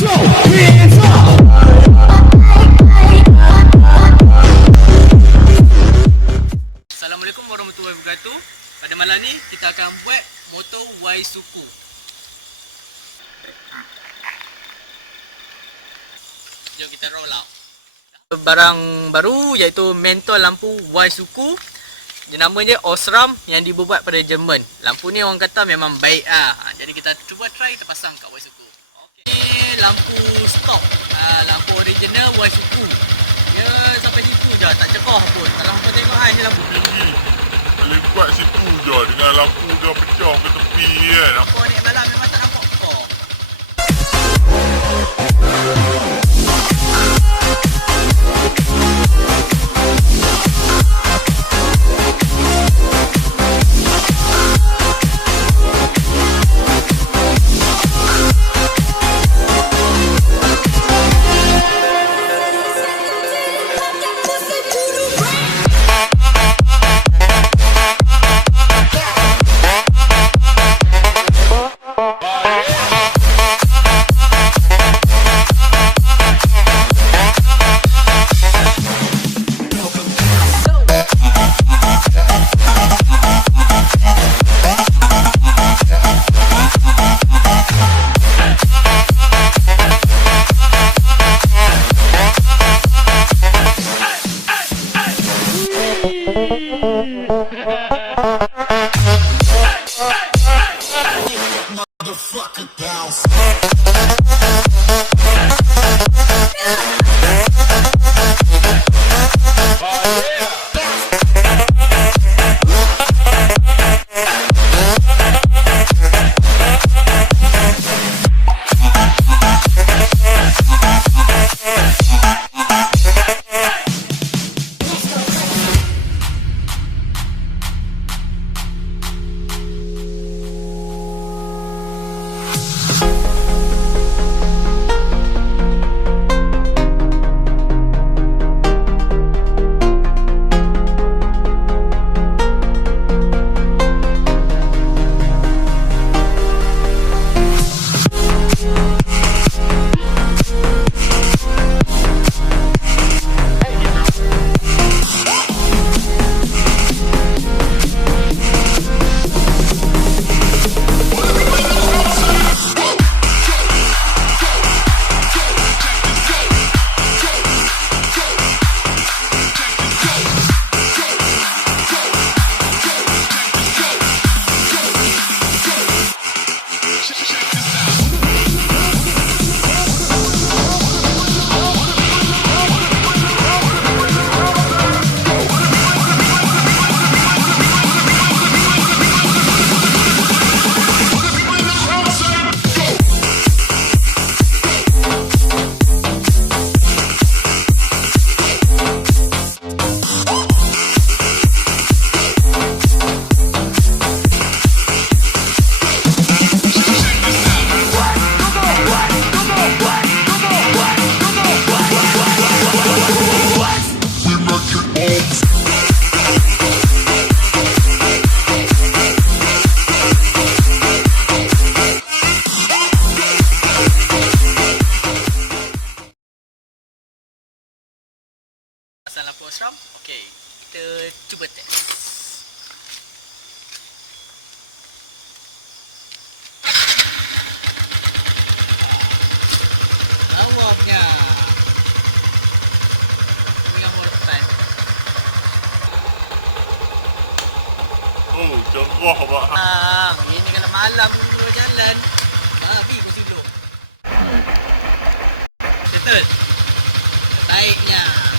Assalamualaikum warahmatullahi wabarakatuh. Pada malam ni kita akan buat motor Y suku. Jom kita roll out. Barang baru iaitu mentol lampu Y suku. Dia nama dia Osram yang dibuat pada Jerman. Lampu ni orang kata memang baik Jadi kita cuba try kita pasang kat Y suku. Okey. Ni lampu stok. Lampu original Y suku. Dia sampai situ je, tak cekah pun. Kalau kau tengok ni lampu tinggi. Lepas situ je dengan lampu dia pecah ke tepi kan. Kau ni malam memang tak nampak kau. Motherfucker bounce. Pasang lampu Osram. Okey, kita cuba test. Lawaknya. Yang hormat. Oh, cerah pak. Ini kalau malam berjalan, babi ku silung. Settle. Terbaiknya.